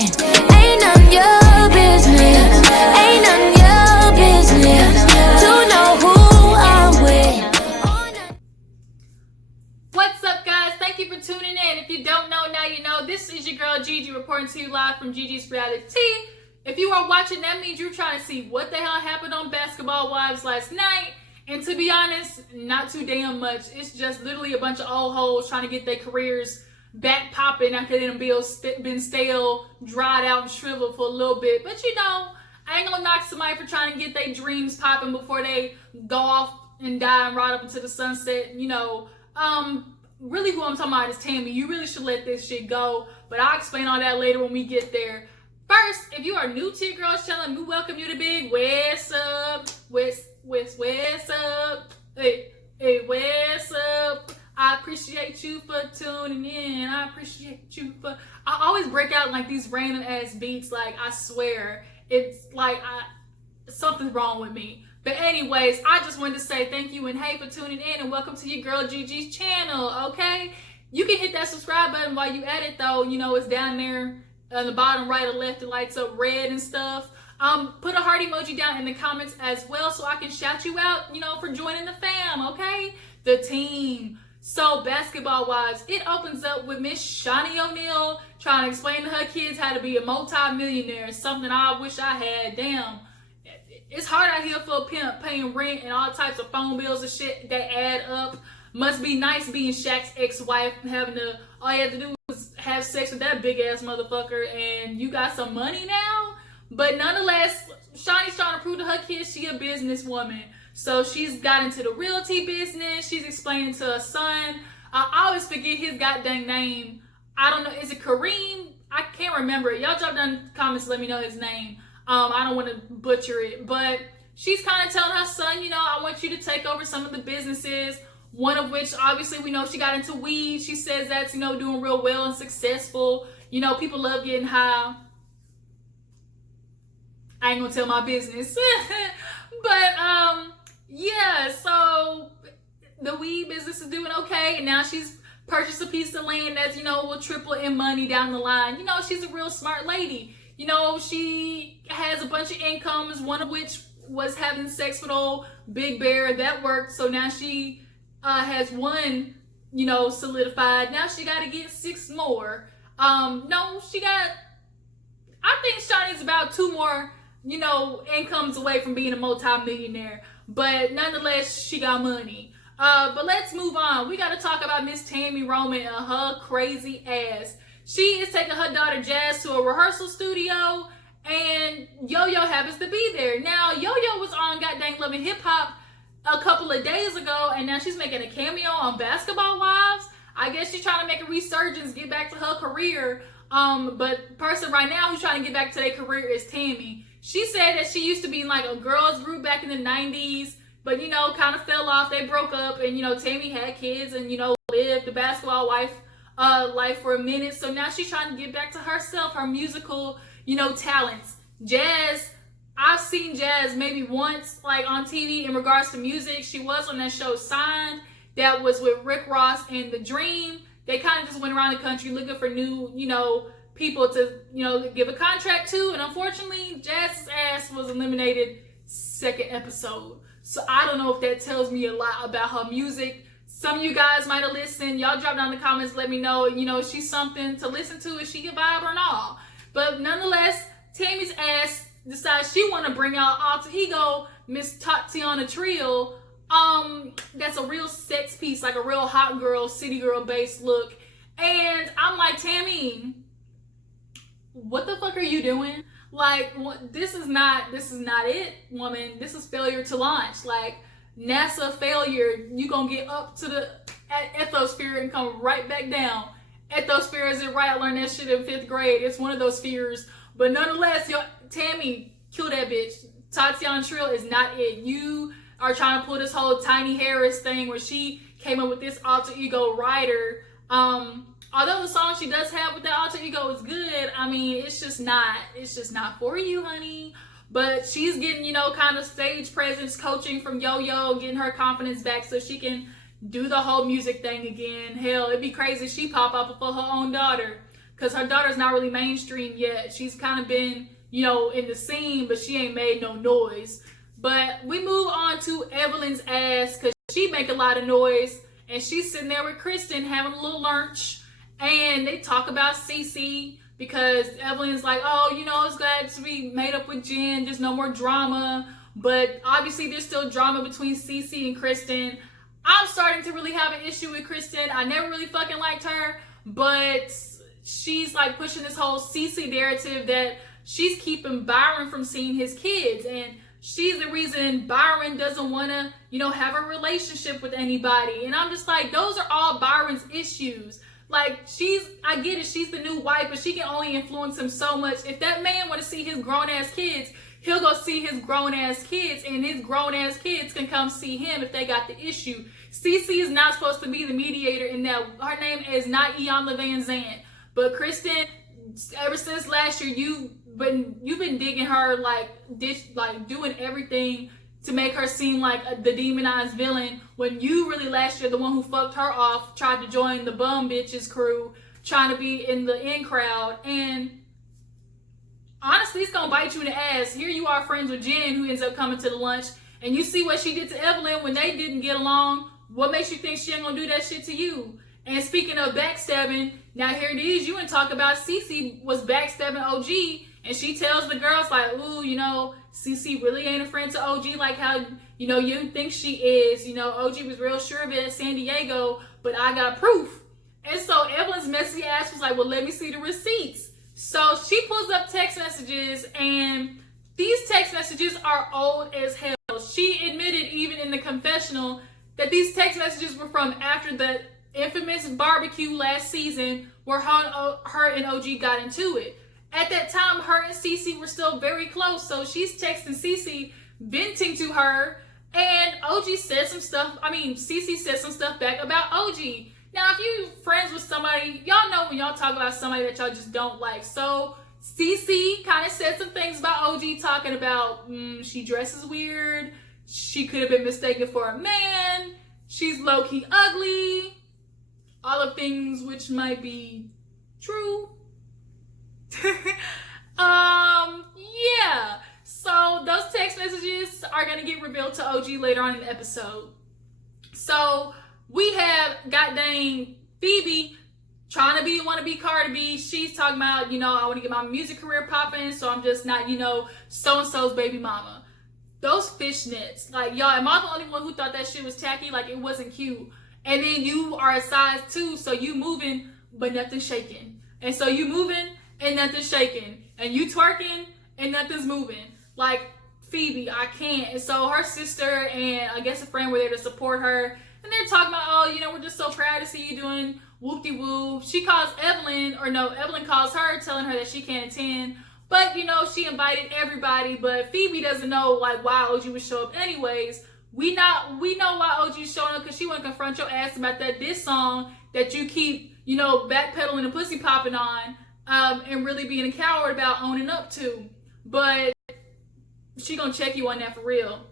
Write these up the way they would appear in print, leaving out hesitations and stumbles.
Ain't none your business. Ain't none your business to know who I'm with. What's up, guys? Thank you for tuning in. If you don't know, now you know. This is your girl Gigi reporting to you live from Gigi's Reality Tea. If you are watching, that means you're trying to see what the hell happened on Basketball Wives last night. And to be honest, not too damn much. It's just literally a bunch of old hoes trying to get their careers back popping after they done been stale, dried out, and shriveled for a little bit. But you know, I ain't gonna knock somebody for trying to get their dreams popping before they go off and die and ride up into the sunset. You know, really who I'm talking about is Tammi. You really should let this shit go. But I'll explain all that later when we get there. First, if you are new to your girl's channel, we welcome you to Big What's Up, What's up, hey, what's up? I appreciate you for tuning in. I appreciate you for. I always break out like these random ass beats. Like I swear, it's like something's wrong with me. But anyways, I just wanted to say thank you and hey for tuning in and welcome to your girl Gigi's channel. Okay, you can hit that subscribe button while you at it though. You know it's down there on the bottom right or left. It lights up red and stuff. Put a heart emoji down in the comments as well so I can shout you out, you know, for joining the fam, okay? The team. So, Basketball Wives, it opens up with Miss Shaunie O'Neal trying to explain to her kids how to be a multi-millionaire. Something I wish I had. Damn. It's hard out here for a pimp paying rent and all types of phone bills and shit that add up. Must be nice being Shaq's ex-wife, having to, all you have to do is have sex with that big-ass motherfucker and you got some money now? But nonetheless, Shaunie's trying to prove to her kids she a businesswoman. So she's got into the realty business. She's explaining to her son. I always forget his goddamn name. I don't know. Is it Kareem? I can't remember it. Y'all drop down in the comments and let me know his name. I don't want to butcher it. But she's kind of telling her son, you know, I want you to take over some of the businesses. One of which, obviously, we know she got into weed. She says that's, you know, doing real well and successful. You know, people love getting high. I ain't gonna tell my business. But, yeah, so the weed business is doing okay. And now she's purchased a piece of land that's, you know, will triple in money down the line. You know, she's a real smart lady. You know, she has a bunch of incomes, one of which was having sex with old Big Bear. That worked. So now she has one, you know, solidified. Now she got to get 6 more. No, she got, I think Shaunie's about 2 more, you know, incomes away from being a multi-millionaire. But nonetheless, she got money. But let's move on. We got to talk about Miss Tammi Roman and her crazy ass. She is taking her daughter Jazz to a rehearsal studio, and Yo-Yo happens to be there. Now, Yo-Yo was on goddamn Love and Hip Hop a couple of days ago, and now she's making a cameo on Basketball Wives. I guess she's trying to make a resurgence, get back to her career. But the person right now who's trying to get back to their career is Tammi. She said that she used to be in like a girls group back in the 90s, but, you know, kind of fell off. They broke up, and, you know, Tammi had kids and, you know, lived the basketball wife life for a minute. So now she's trying to get back to herself, her musical, you know, talents. Jazz, I've seen Jazz maybe once, like, on TV in regards to music. She was on that show Signed that was with Rick Ross and The Dream. They kind of just went around the country looking for new, you know, people to, you know, give a contract to, and unfortunately Jazz's ass was eliminated 2nd episode. So I don't know if that tells me a lot about her music. Some of you guys might have listened. Y'all drop down in the comments, let me know, you know, is she something to listen to? Is she a vibe or not? But nonetheless, Tammi's ass decides she want to bring out alter ego Miss Tatiana Trill. That's a real sex piece, like a real hot girl, city girl based look. And I'm like, Tammi, what the fuck are you doing? Like, this is not it, woman. This is failure to launch. Like, NASA failure. You gonna get up to the ethosphere and come right back down. Ethosphere, is it right? I learned that shit in 5th grade. It's one of those spheres. But nonetheless, Tammi, kill that bitch. Tatiana Trill is not it. You are trying to pull this whole Tiny Harris thing where she came up with this alter ego writer. Although the song she does have with that alter ego is good, I mean, it's just not for you, honey. But she's getting, you know, kind of stage presence coaching from Yo-Yo, getting her confidence back so she can do the whole music thing again. Hell, it'd be crazy if she pop up for her own daughter. because her daughter's not really mainstream yet. She's kind of been, you know, in the scene, but she ain't made no noise. But we move on to Evelyn's ass, because she make a lot of noise, and she's sitting there with Kristen having a little lunch, and they talk about Cece, because Evelyn's like, oh, you know, it's glad to be made up with Jen, there's no more drama. But obviously there's still drama between Cece and Kristen. I'm starting to really have an issue with Kristen. I never really fucking liked her, but she's like pushing this whole Cece narrative that she's keeping Byron from seeing his kids, and she's the reason Byron doesn't want to, you know, have a relationship with anybody. And I'm just like, those are all Byron's issues. Like, I get it, she's the new wife, but she can only influence him so much. If that man want to see his grown-ass kids, he'll go see his grown-ass kids, and his grown-ass kids can come see him if they got the issue. Cece is not supposed to be the mediator in that. Her name is not Iyanla Van Zandt. But Kristen, ever since last year, you've been digging her, like doing everything to make her seem like the demonized villain, when you really last year, the one who fucked her off, tried to join the bum bitches crew, trying to be in the in crowd. And honestly, it's gonna bite you in the ass. Here you are friends with Jen, who ends up coming to the lunch, and you see what she did to Evelyn when they didn't get along. What makes you think she ain't gonna do that shit to you? And speaking of backstabbing, now here it is, you and talk about Cece was backstabbing OG, and she tells the girls like, ooh, you know, Cece really ain't a friend to OG like how, you know, you think she is. You know, OG was real sure of it at San Diego, but I got proof. And so Evelyn's messy ass was like, well, let me see the receipts. So she pulls up text messages, and these text messages are old as hell. She admitted even in the confessional that these text messages were from after the infamous barbecue last season where her and OG got into it. At that time, her and Cece were still very close, so she's texting Cece, venting to her, and Cece said some stuff back about OG. Now, if you friends with somebody, y'all know when y'all talk about somebody that y'all just don't like. So Cece kind of said some things about OG, talking about she dresses weird, she could have been mistaken for a man, she's low-key ugly, all of things which might be true. Yeah. So those text messages are gonna get revealed to OG later on in the episode. So we have goddamn Phoebe trying to want to be Cardi B. She's talking about, you know, I want to get my music career popping, so I'm just not, you know, so-and-so's baby mama. Those fishnets, like, y'all, am I the only one who thought that shit was tacky? Like, it wasn't cute. And then you are a size 2, so you moving, but nothing's shaking. And so you moving, and nothing's shaking. And you twerking, and nothing's moving. Like, Phoebe, I can't. And so her sister and I guess a friend were there to support her. And they're talking about, oh, you know, we're just so proud to see you doing whoop-de-whoop. She calls Evelyn calls her, telling her that she can't attend. But, you know, she invited everybody. But Phoebe doesn't know, like, why OG would show up anyways. We know why OG's showing up, because she want to confront your ass about that diss song that you keep, you know, backpedaling and pussy popping on, and really being a coward about owning up to. But she gonna check you on that for real.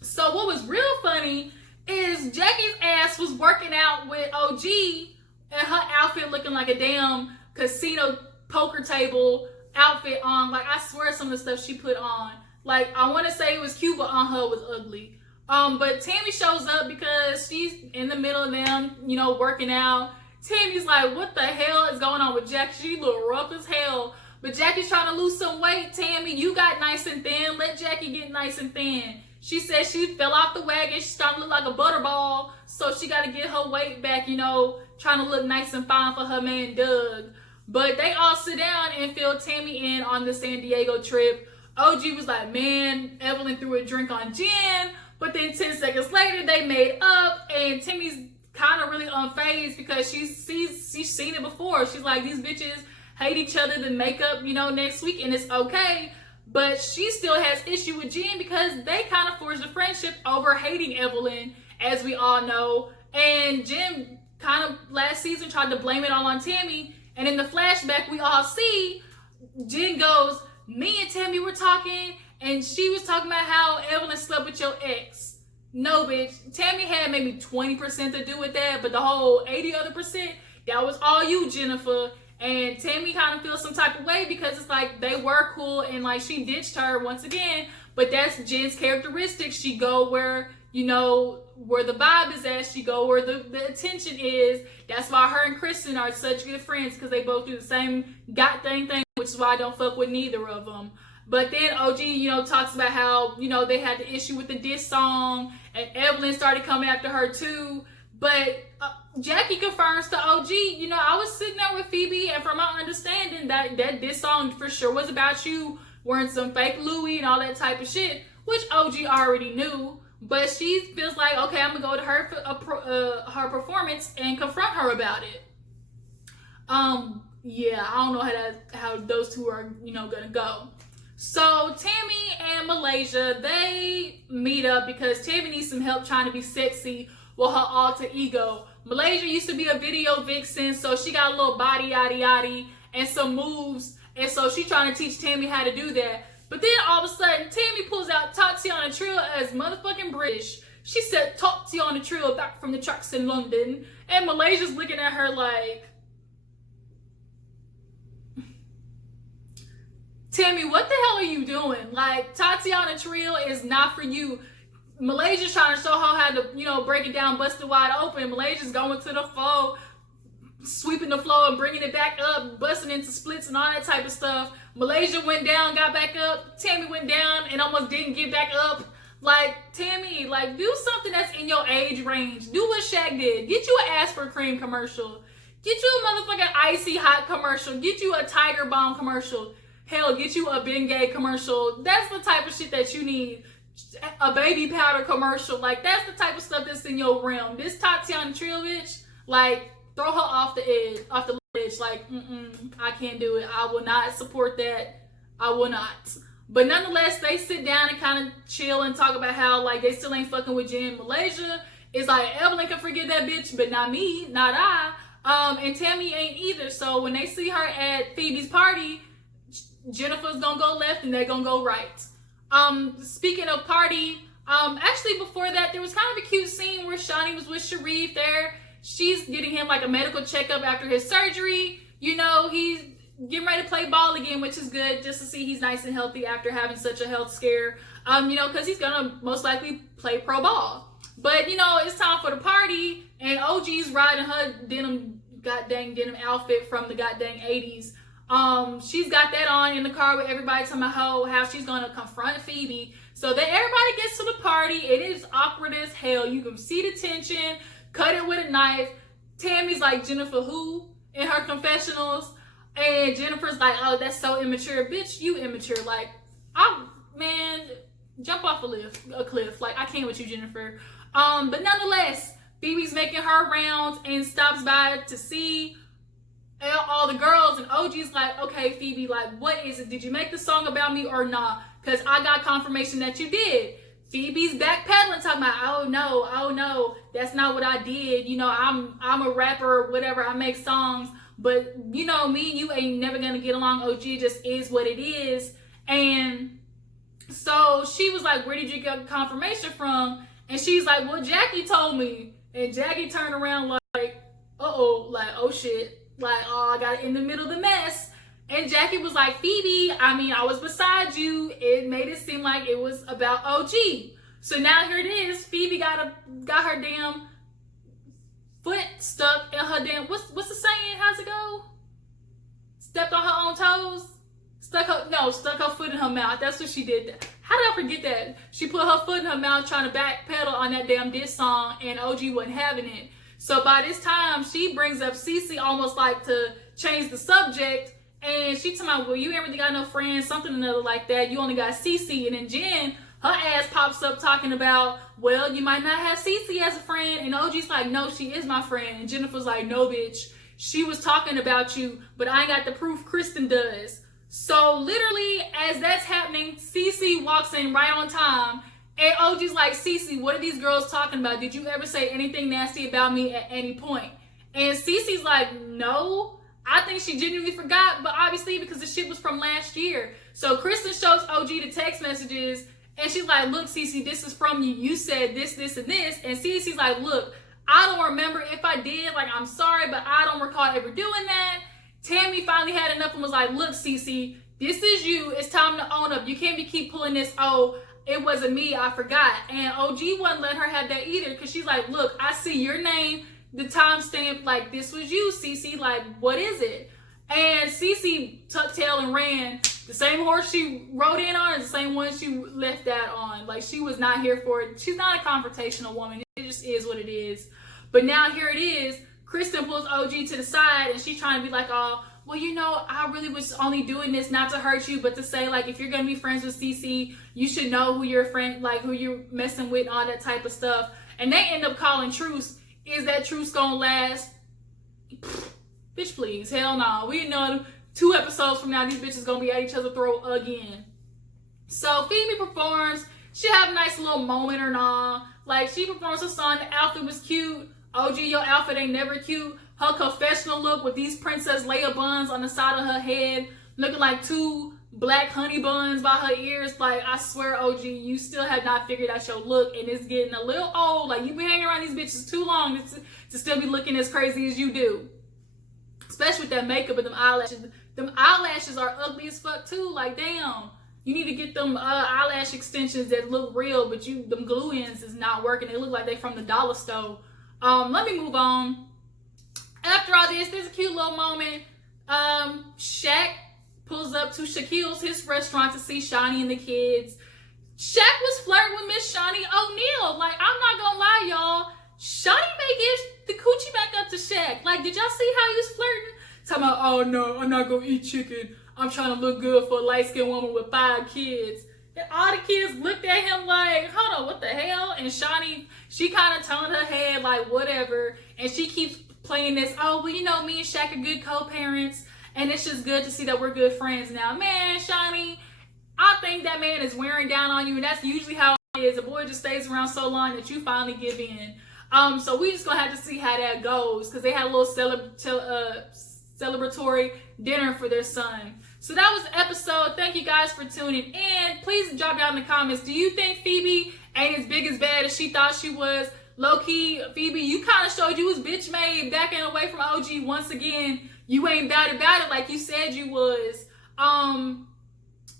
So what was real funny is Jackie's ass was working out with OG, and her outfit looking like a damn casino poker table outfit on. Like, I swear some of the stuff she put on, like, I want to say it was cute, but on her was ugly. But Tammi shows up because she's in the middle of them, you know, working out. Tammy's like, what the hell is going on with Jackie? She look rough as hell. But Jackie's trying to lose some weight. Tammi, you got nice and thin. Let Jackie get nice and thin. She said she fell off the wagon. She's starting to look like a butterball. So she got to get her weight back, you know, trying to look nice and fine for her man, Doug. But they all sit down and fill Tammi in on the San Diego trip. OG was like, man, Evelyn threw a drink on Jen. But then 10 seconds later, they made up. And Tammy's kind of really unfazed because she's seen it before. She's like, these bitches hate each other, then make up, you know, next week, and it's okay. But she still has issue with Jen because they kind of forged a friendship over hating Evelyn, as we all know. And Jen kind of last season tried to blame it all on Tammi. And in the flashback, we all see Jen goes, me and Tammi were talking, and she was talking about how Evelyn slept with your ex. No, bitch. Tammi had maybe 20% to do with that, but the whole 80 other percent, that was all you, Jennifer. And Tammi kind of feels some type of way because it's like they were cool and like she ditched her once again. But that's Jen's characteristic. She go where, you know, where the vibe is at. She go where the attention is. That's why her and Kristen are such good friends, because they both do the same goddamn thing, which is why I don't fuck with neither of them. But then OG, you know, talks about how, you know, they had the issue with the diss song and Evelyn started coming after her too. But Jackie confirms to OG, you know, I was sitting there with Phoebe, and from my understanding, that this song for sure was about you wearing some fake Louis and all that type of shit, which OG already knew. But she feels like, okay, I'm gonna go to her her performance and confront her about it. Yeah, I don't know how those two are, you know, gonna go. So Tammi and Malaysia, they meet up because Tammi needs some help trying to be sexy with her alter ego. Malaysia used to be a video vixen, so she got a little body yaddy yaddy and some moves, and so she's trying to teach Tammi how to do that. But then all of a sudden, Tammi pulls out Tatiana Trill as motherfucking British. She said Tatiana Trill back from the tracks in London, and Malaysia's looking at her like, Tammi, what the hell are you doing? Like, Tatiana Trill is not for you. Malaysia's trying to show her how to, you know, break it down, bust it wide open. Malaysia's going to the floor, sweeping the floor and bringing it back up, busting into splits and all that type of stuff. Malaysia went down, got back up. Tammi went down and almost didn't get back up. Like, Tammi, like, do something that's in your age range. Do what Shaq did. Get you an Asper Cream commercial. Get you a motherfucking Icy Hot commercial. Get you a Tiger Balm commercial. Hell, get you a Bengay commercial. That's the type of shit that you need. A baby powder commercial. Like, that's the type of stuff that's in your realm. This Tatiana Trill bitch, like, throw her off the edge, off the ledge. Like, I can't do it. I will not support that. I will not. But nonetheless, they sit down and kind of chill and talk about how, like, they still ain't fucking with Jen. Malaysia is like, Evelyn can forget that bitch, but not me, not I. And Tammi ain't either. So when they see her at Phoebes Party, Jennifer's gonna go left and they're gonna go right. Speaking of party, actually before that, there was kind of a cute scene where Shaunie was with Sharif there. She's getting him like a medical checkup after his surgery. You know, he's getting ready to play ball again, which is good, just to see he's nice and healthy after having such a health scare. You know, because he's gonna most likely play pro ball. But, you know, it's time for the party, and OG's riding her goddamn denim outfit from the goddamn 80s. She's got that on in the car with everybody talking about how she's gonna confront Phoebe. So then everybody gets to the party. It is awkward as hell. You can see the tension, cut it with a knife. Tammy's like, Jennifer who? In her confessionals. And Jennifer's like, oh, that's so immature. Bitch, you immature. Like, man, jump off a cliff. Like, I can't with you, Jennifer. But nonetheless, Phoebe's making her rounds and stops by to see all the girls, and OG's like, okay, Phoebe, like, what is it? Did you make the song about me or not? Because I got confirmation that you did. Phoebe's backpedaling, talking about, oh no, that's not what I did. You know, I'm a rapper or whatever. I make songs, but you know, me and you ain't never gonna get along. OG just is what it is. And so she was like, where did you get confirmation from? And she's like, well, Jackie told me. And Jackie turned around like, uh-oh, like, oh shit. Like, oh, I got in the middle of the mess. And Jackie was like, Phoebe, I mean, I was beside you. It made it seem like it was about OG. So now here it is. Phoebe got her damn foot stuck in her damn, what's the saying? How's it go? Stepped on her own toes? Stuck her foot in her mouth. That's what she did. How did I forget that? She put her foot in her mouth trying to backpedal on that damn diss song, and OG wasn't having it. So by this time, she brings up Cece almost like to change the subject. And she talking about, well, you ain't really got no friends, something or another like that. You only got Cece. And then Jen, her ass pops up talking about, well, you might not have Cece as a friend. And OG's like, no, she is my friend. And Jennifer's like, no, bitch. She was talking about you, but I ain't got the proof. Kristen does. So literally, as that's happening, Cece walks in right on time. And OG's like, Cece, what are these girls talking about? Did you ever say anything nasty about me at any point? And Cece's like, no. I think she genuinely forgot, but obviously because the shit was from last year. So Kristen shows OG the text messages, and she's like, look, Cece, this is from you. You said this, this, and this. And Cece's like, look, I don't remember if I did. Like, I'm sorry, but I don't recall ever doing that. Tammi finally had enough and was like, look, Cece, this is you. It's time to own up. You can't be keep pulling this, oh, it wasn't me, I forgot. And OG wouldn't let her have that either, because she's like, look, I see your name, the timestamp, like, this was you, Cece, like, what is it? And Cece tucked tail and ran. The same horse she rode in on is the same one she left that on. Like, she was not here for it. She's not a confrontational woman. It just is what it is. But now here it is. Kristen pulls OG to the side, and she's trying to be like, oh, well, you know, I really was only doing this not to hurt you, but to say, like, if you're going to be friends with Cece, you should know who you're who you're messing with, all that type of stuff. And they end up calling truce. Is that truce going to last? Bitch, please. Hell no. We know 2 episodes from now, these bitches going to be at each other's throat again. So Phoebe performs. She have a nice little moment or not. Like, she performs her song. The outfit was cute. OG, your outfit ain't never cute. Her confessional look with these Princess Leia buns on the side of her head, looking like 2 black honey buns by her ears. Like, I swear, OG, you still have not figured out your look, and it's getting a little old. Like, you've been hanging around these bitches too long to still be looking as crazy as you do. Especially with that makeup and them eyelashes. Them eyelashes are ugly as fuck too. Like, damn. You need to get them eyelash extensions that look real, but them glue-ins is not working. They look like they from the dollar store. Let me move on. After all this, there's a cute little moment. Shaq pulls up to Shaquille's, his restaurant, to see Shaunie and the kids. Shaq was flirting with Miss Shaunie O'Neal. Like, I'm not gonna lie, y'all. Shaunie may give the coochie back up to Shaq. Like, did y'all see how he was flirting? Talking about, oh no, I'm not gonna eat chicken. I'm trying to look good for a light-skinned woman with 5 kids. And all the kids looked at him like, hold on, what the hell? And Shaunie, she kind of turned her head like, whatever. And she keeps playing this, oh, well, you know, me and Shaq are good co-parents. And it's just good to see that we're good friends now. Man, Shaunie, I think that man is wearing down on you. And that's usually how it is. A boy just stays around so long that you finally give in. So we just gonna have to see how that goes. Because they had a little celebratory dinner for their son. So that was the episode. Thank you guys for tuning in. Please drop down in the comments. Do you think Phoebe ain't as big as bad as she thought she was? Low-key, Phoebe, you kind of showed you was bitch made, backing away from OG once again. You ain't about it like you said you was.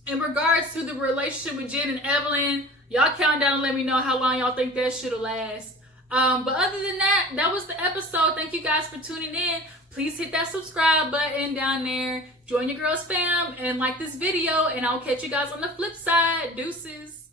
In regards to the relationship with Jen and Evelyn, y'all count down and let me know how long y'all think that shit'll last. But other than that, that was the episode. Thank you guys for tuning in. Please hit that subscribe button down there. Join your girl's fam and like this video. And I'll catch you guys on the flip side. Deuces.